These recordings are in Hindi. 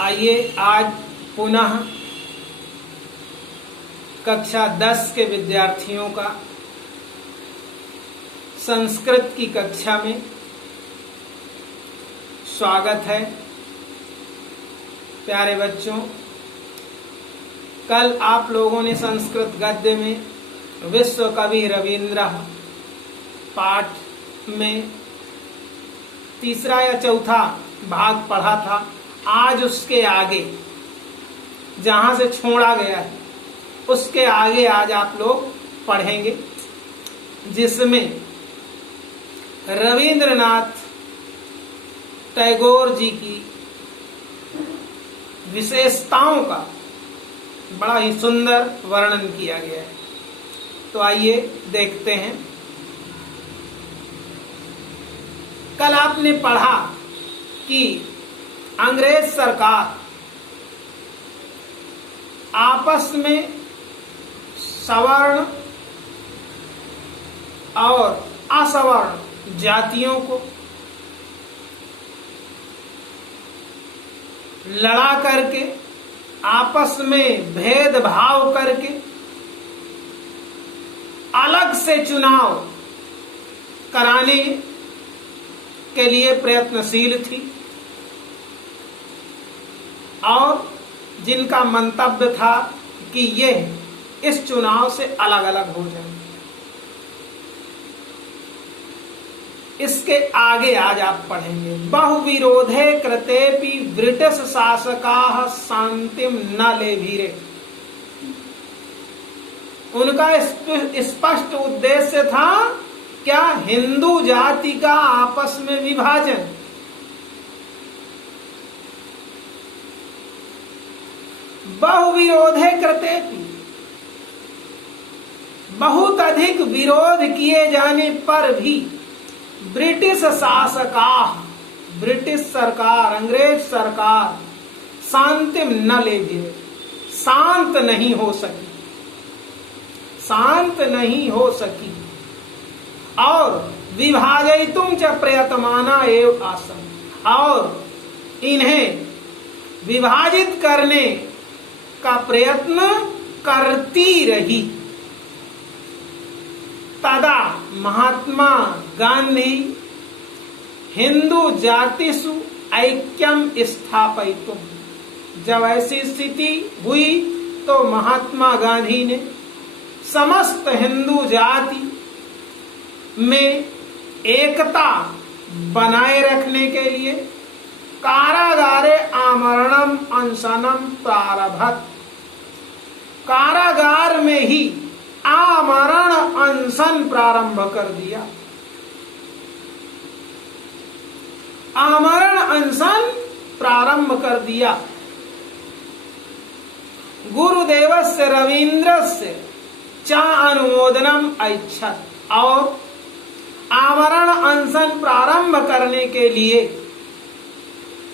आइए आज पुनः कक्षा 10 के विद्यार्थियों का संस्कृत की कक्षा में स्वागत है। प्यारे बच्चों, कल आप लोगों ने संस्कृत गद्य में विश्व कवि रविंद्र पाठ में तीसरा या चौथा भाग पढ़ा था। आज उसके आगे जहां से छोड़ा गया है उसके आगे आज आप लोग पढ़ेंगे, जिसमें रविंद्रनाथ टैगोर जी की विशेषताओं का बड़ा ही सुंदर वर्णन किया गया है। तो आइए देखते हैं। कल आपने पढ़ा कि अंग्रेज सरकार आपस में सवर्ण और असवर्ण जातियों को लड़ा करके, आपस में भेदभाव करके अलग से चुनाव कराने के लिए प्रयत्नशील थी और जिनका मंतव्य था कि ये इस चुनाव से अलग अलग हो जाएं। इसके आगे आज आप पढ़ेंगे। बहुविरोधे कृतेपि ब्रिटिश शासकाः शांतिम न लेभिरे। उनका स्पष्ट उद्देश्य था क्या? हिंदू जाति का आपस में विभाजन। बहुविरोधे कृतेपि, बहुत अधिक विरोध किए जाने पर भी ब्रिटिश शासकाः, ब्रिटिश सरकार, अंग्रेज सरकार शांतिम न लेभिरे, शांत नहीं हो सकी, शांत नहीं हो सकी और विभाजयितुं च प्रयतमाना एव आसन्, और इन्हें विभाजित करने का प्रयत्न करती रही। तदा महात्मा गांधी हिंदू जातिषु ऐक्यम स्थापयितुं, जब ऐसी स्थिति हुई तो महात्मा गांधी ने समस्त हिंदू जाति में एकता बनाए रखने के लिए कारागारे आमरणम अनशनम प्रारभत, कारागार में ही आमरण अनशन प्रारंभ कर दिया। आमरण अनशन प्रारंभ कर दिया। गुरुदेवस्य रवीन्द्रस्य च अनुमोदनम ऐच्छत्, और आमरण अनशन प्रारंभ करने के लिए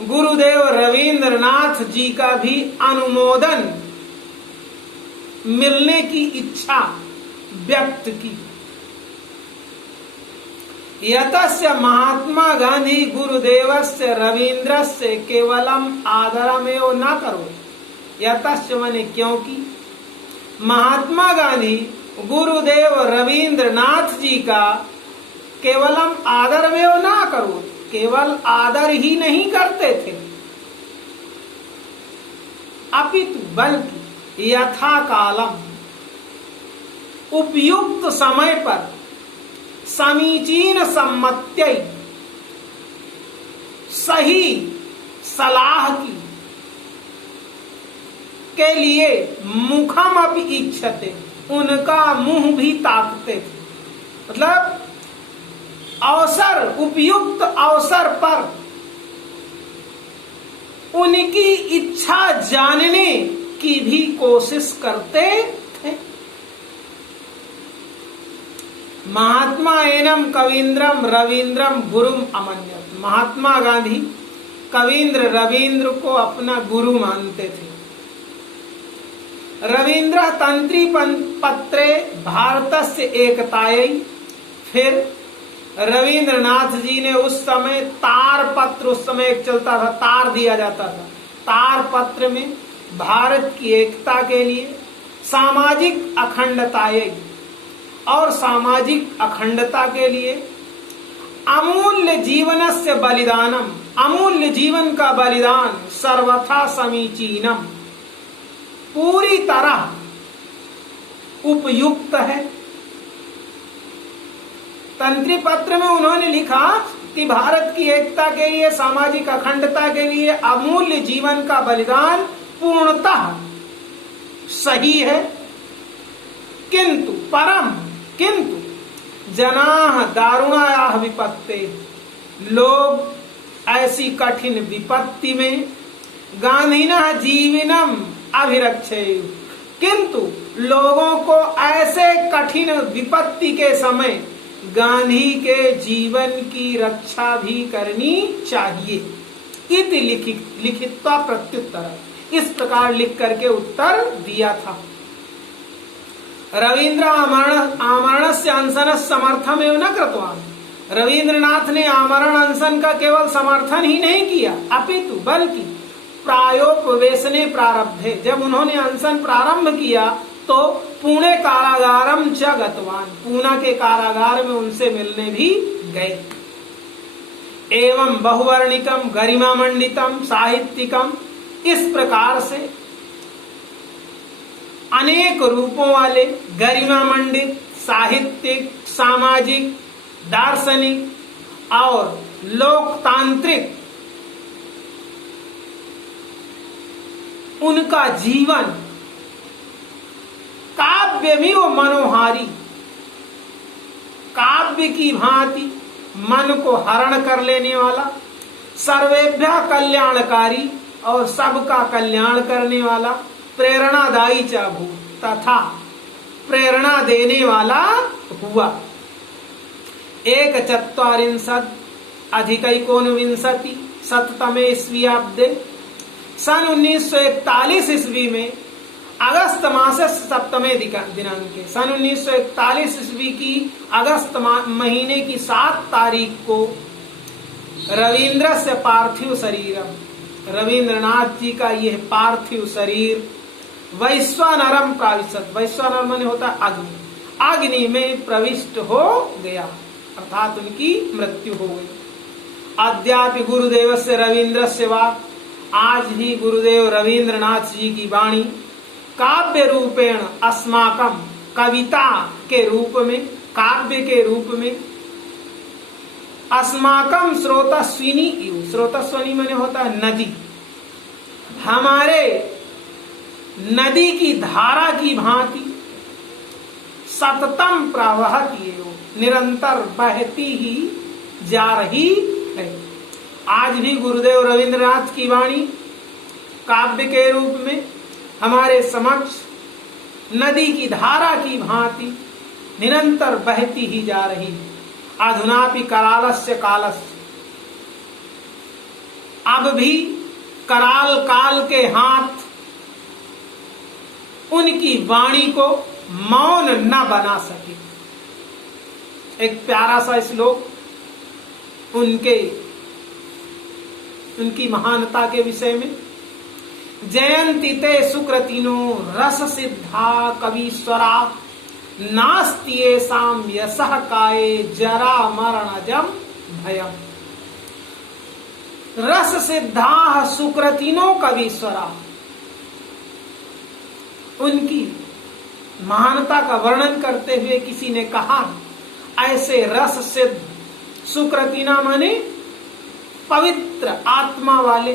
गुरुदेव रविंद्रनाथ जी का भी अनुमोदन मिलने की इच्छा व्यक्त की। यतस्य महात्मा गांधी गुरुदेवस्य रवीन्द्रस्य केवलम आदरमेव न करो। यतस्य माने क्योंकि महात्मा गांधी गुरुदेव रविंद्रनाथ जी का केवलम आदरमेव न करो, केवल आदर ही नहीं करते थे, अपितु बल्कि यथा कालम, उपयुक्त समय पर समीचीन सम्मत्यै, सही सलाह की के लिए मुखम अपि इच्छते, उनका मुंह भी ताकते थे। मतलब अवसर, उपयुक्त अवसर पर उनकी इच्छा जानने की भी कोशिश करते थे। महात्मा एनम कवींद्रम रवींद्रम गुरुम अमन्यत। महात्मा गांधी कवींद्र रवींद्र को अपना गुरु मानते थे। रवींद्र तंत्री पत्रे भारतस्य एकतायै, फिर रविंद्रनाथ जी ने उस समय तार पत्र, उस समय एक चलता था, तार दिया जाता था, तारपत्र में भारत की एकता के लिए, सामाजिक अखंडता और सामाजिक अखंडता के लिए अमूल्य जीवनस्य बलिदानम, अमूल्य जीवन का बलिदान सर्वथा समीचीनम, पूरी तरह उपयुक्त है। तंत्री पत्र में उन्होंने लिखा कि भारत की एकता के लिए, सामाजिक अखंडता के लिए अमूल्य जीवन का बलिदान पूर्णतः सही है, किंतु जनाः दारुणायाः विपत्ते, लोग ऐसी कठिन विपत्ति में गांधिनः जीवनम अभिरक्षेयुः, किंतु लोगों को ऐसे कठिन विपत्ति के समय गांधी के जीवन की रक्षा भी करनी चाहिए। इति लिखित्वा प्रत्युत्तर, इस प्रकार लिख करके उत्तर दिया था। रविंद्र आमरणस्य अनशन समर्थन एवं न कृतवान, रविंद्रनाथ ने आमरण अनशन का केवल समर्थन ही नहीं किया, अपितु बल्कि प्रायोपवेशने प्रारब्धे, जब उन्होंने अनशन प्रारंभ किया तो पुणे कारागारम च गतवान, पूना के कारागार में उनसे मिलने भी गए। एवं बहुवर्णिकम गरिमा मंडितम साहित्यिकम, इस प्रकार से अनेक रूपों वाले, गरिमा मंडित, साहित्यिक, सामाजिक, दार्शनिक और लोकतांत्रिक उनका जीवन, काव्य भी वो मनोहारी, काव्य की भांति मन को हरण कर लेने वाला, सर्वेभ्य कल्याणकारी और सबका कल्याण करने वाला, प्रेरणादायी च भूत, तथा प्रेरणा देने वाला हुआ। 1,450 शततमे ईस्वीयाब्दे, सन 1941 ईस्वी में अगस्त मास सप्तमे दिनांके, सन 1941 ईस्वी की अगस्त महीने की 7 तारीख को रविंद्रस्य पार्थिव शरीरम, रविंद्रनाथ जी का यह पार्थिव शरीर वैश्वानरम प्राविशत, वैश्वानर माने होता अग्नि, अग्नि में प्रविष्ट हो गया, अर्थात उनकी मृत्यु हो गई। अद्यापि गुरुदेव से रविंद्र से वाक, आज भी गुरुदेव रविंद्रनाथ जी की वाणी काव्य रूपेण अस्माकम, कविता के रूप में, काव्य के रूप में, अस्माकम स्रोतस्विनी, स्रोतस्विनी माने होता है नदी, हमारे नदी की धारा की भांति सततम प्रवहती, निरंतर बहती ही जा रही है। आज भी गुरुदेव रविंद्रनाथ की वाणी काव्य के रूप में हमारे समक्ष नदी की धारा की भांति निरंतर बहती ही जा रही है। अधुनापि करालस्य कालस्य, अब भी कराल काल के हाथ उनकी वाणी को मौन न बना सके। एक प्यारा सा श्लोक उनकी महानता के विषय में, जयंती ते सुकृतिनो रस सिद्धा कवीश्वरा, नास्ति येषां यशः काये जरा मरणजम भयम्। रस सिद्धा सुकृतिनो कवीश्वरा, उनकी महानता का वर्णन करते हुए किसी ने कहा, ऐसे रस सिद्ध, सुकृतिना माने पवित्र आत्मा वाले,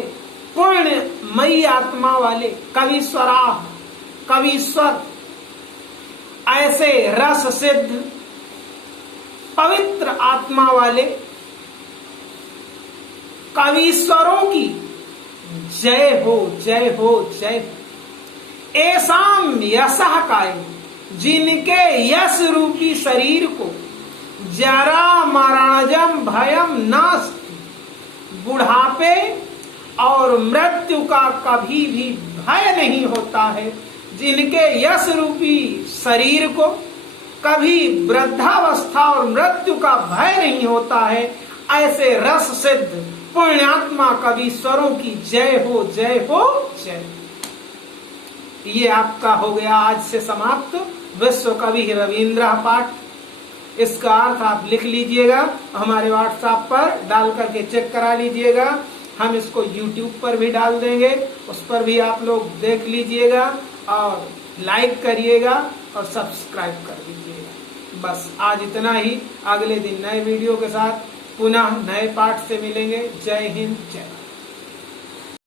पुण्यमयी आत्मा वाले, कवीश्वरा, कवीश्वर, ऐसे रस सिद्ध पवित्र आत्मा वाले कवीश्वरों की जय हो, जय हो, जय हो। ऐसाम यशः काय, जिनके यश रूपी शरीर को जरा मरणजम भयम नास्ति, बुढ़ापे और मृत्यु का कभी भी भय नहीं होता है, जिनके यश रूपी शरीर को कभी वृद्धावस्था और मृत्यु का भय नहीं होता है, ऐसे रस सिद्ध पुण्यात्मा कवीश्वरों की जय हो जय हो जय। ये आपका हो गया आज से समाप्त विश्व कवि रविंद्र पाठ। इसका अर्थ आप लिख लीजिएगा, हमारे व्हाट्सएप पर डाल करके चेक करा लीजिएगा। हम इसको YouTube पर भी डाल देंगे, उस पर भी आप लोग देख लीजिएगा और लाइक करिएगा और सब्सक्राइब कर दीजिएगा। बस आज इतना ही। अगले दिन नए वीडियो के साथ पुनः नए पाठ से मिलेंगे। जय हिंद, जय।